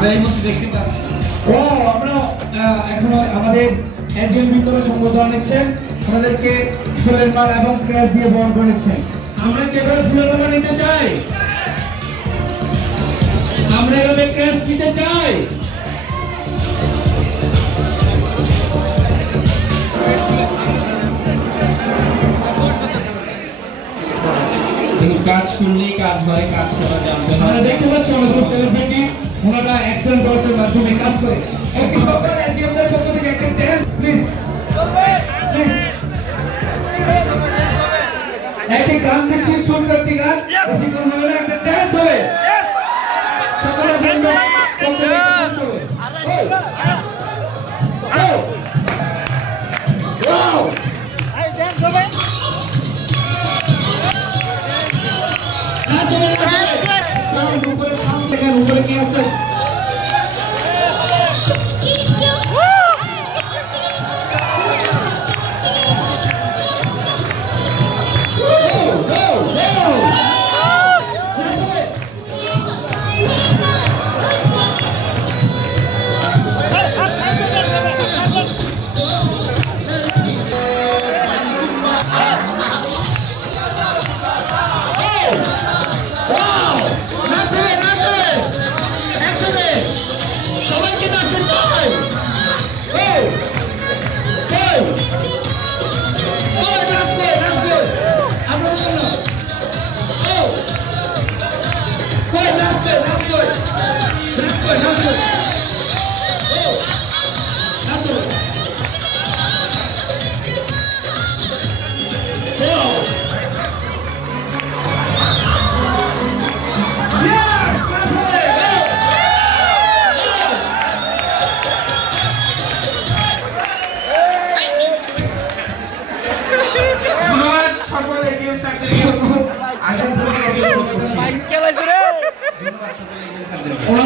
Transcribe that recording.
আমরা এই মধ্যে দেখতে পাচ্ছি ও আমরা এখনো আমাদের এজেন্ট ভিতরে সম্বোধন নিচ্ছেন আমাদেরকে ফুলের মালা এবং ক্রেস দিয়ে বরণ করেছেন আমরা কেবল ফুলের মালা নিতে চাই আমরা এভাবে ক্রেস দিতে চাই কাজ করলেই কাজ হয় কাজ করা জানতে হয় আমরা দেখতে পাচ্ছি আমাদের সেলিব্রিটি ওনারা অ্যাকশন করতে মাধ্যমে কাজ করে একটি সরকার এজিএমদের পক্ষ থেকে একটা ড্যান্স প্লিজ একটি গান দেখছি ছোট একটি গান বেশিক্ষণ হবে না একটা ড্যান্স হবে সকলের জন্য ড্যান্স হবে ওয়াও এই ড্যান্স হবে উপরে কি আছে সকলে যে সাথে